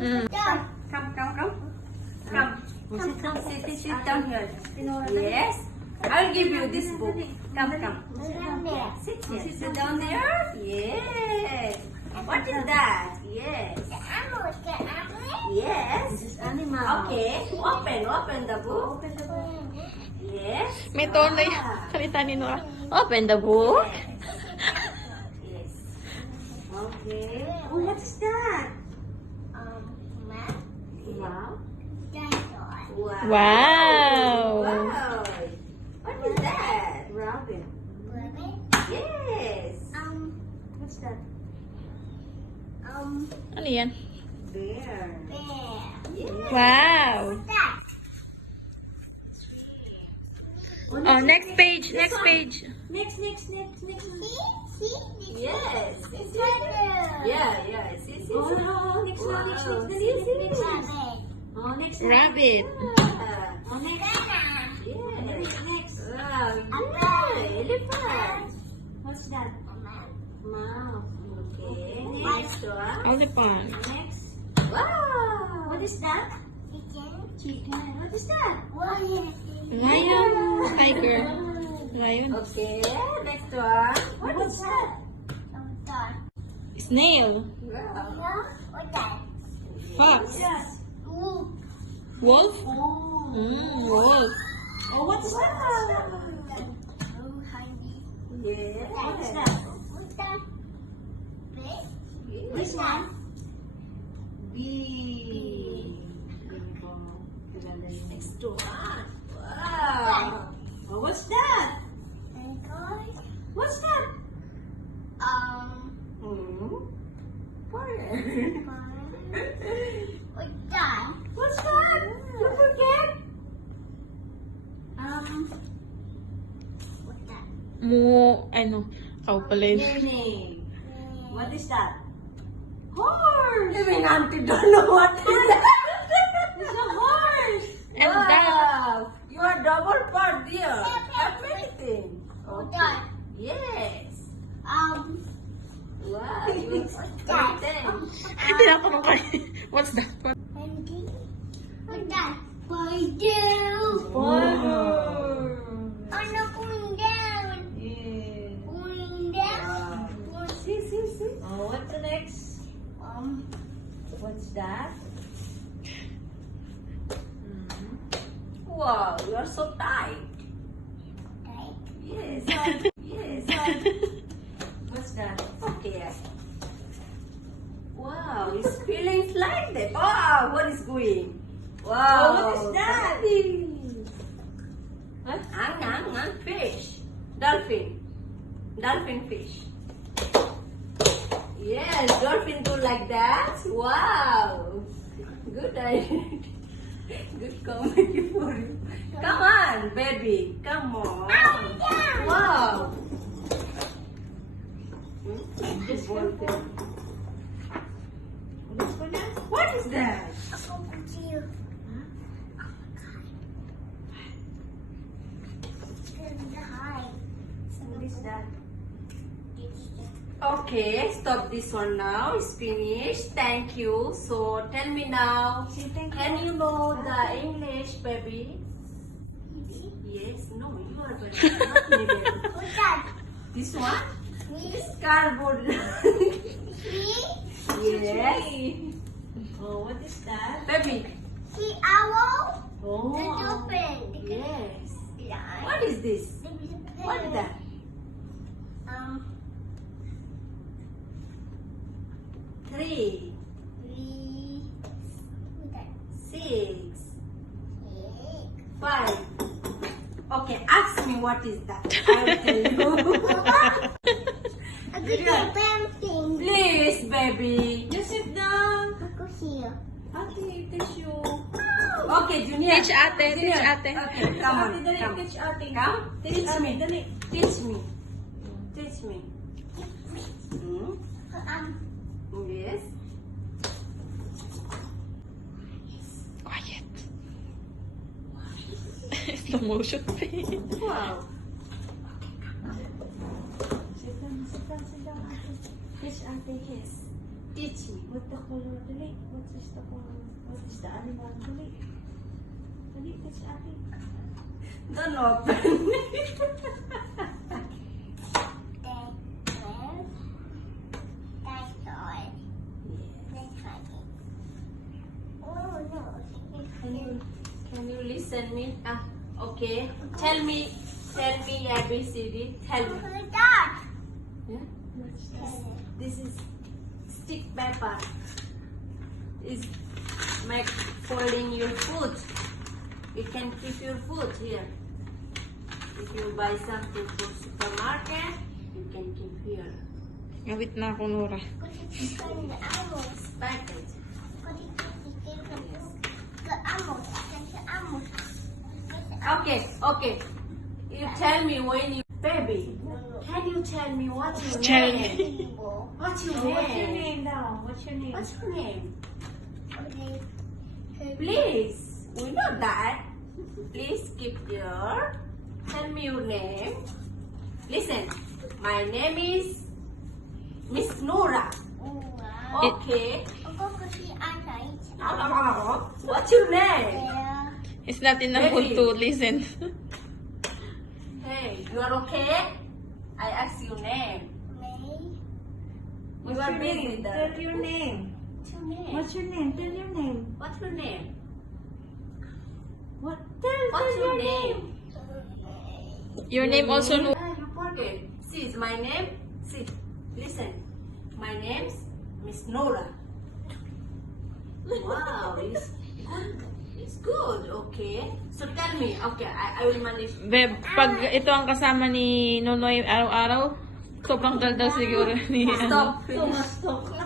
Mm. Come. Sit down here. Yes. I'll give you this book. Come. Sit down there. Yes. What is that? Yes. Yes. This is animal. Okay. Open the book. Yes. May tono yung salita ni Nora. Open the book. Yes. Okay. Oh, what is that? Wow. Wow. Wow. What is that? Rabbit. Yes. What's that? Ano yan? Bear. Yes. Wow. Oh, next page. Next page. Next. See? Yes. Yeah. See. Oh, next one. Oh, next. Rabbit. Oh, next. Yes. Wow. Yeah. Elephant. What's that? Mouse. Okay. Next one. Elephant. Next. Wow. What is that? Chicken. What is that? Lion. Tiger. Lion. Okay. Next one. What is that? Snail. Wow. Fox. Yes. Wolf. Oh. Wolf. Oh, what's that? Yeah. What's that? This one? Bee. Next one. Wow. Oh, what's that? What's that? Fire. What's that? You forget? Ano? Kau pala yun. Name. What is that? Horse. Even auntie don't know what is that. It's a horse. And wow. You are double part, dear. Everything. Okay. Yes. Wow. You Tinatanong ka. What's that? See. Oh, what's the next? What's that? Wow, you are so tight. Yes. What's that? Okay. Wow, it's feeling like that. Wow, what is going? Wow. Oh, what is that? Ang fish. Dolphin fish. Yes, dolphin do like that. Wow. Good idea. Good comedy for you. Come on, baby. Come on. Wow. Just one thing. What is that? What is that? Okay, stop this one now. It's finished. Thank you. So tell me now. Can you know the English, baby? Yes. No, you are baby. Not me, baby. This one? Cardboard. Yes. Oh, what is that? Baby. Oh. Yes. What is this? What is that? 3, 6, 5. Okay, ask me what is that. I'll tell you. Please, baby. You sit down. Okay, tissue. Okay, Junior. Teach ate. Junior. Teach ate. Okay, come on. Come. Teach ate. Come. Teach ate, dali. Teach me. Teach me. Yes. Quiet. Slow motion. Wow. Sit down. Teach ate, yes. Teach me. What the color? Dali. What is the color? What is the animal? Dali. Dali, teach ate. Don't open. Can you listen me? Okay. Tell me ABCD. Tell me. Yeah? This is stick paper. Is make folding your food. You can keep your food here. If you buy something from supermarket, you can keep here. Ngawit na ako, Nora. Package. Okay. You tell me when you baby. Can you tell me what's your Tell name? What's your What's your name? name now? What's your name? What's your name? Please, we know that. Please keep your. Tell me your name. Listen, my name is Miss Nora. Okay. What's your name? It's not enough Baby. to listen. Hey, you are okay? I ask your name. You What's are your busy name? there. Tell your name. What's your name? Tell your name. What's your name? What? Tell What's your name? Your name also, Nora. You forget. See, it's my name. See, listen. My name's Miss Nora. Wow, it's good. It's good. Okay. So tell me. Okay, I will manage. Beb, pag ito ang kasama ni Nonoy araw-araw, sobrang daldal siguro niya. Stop. Stop.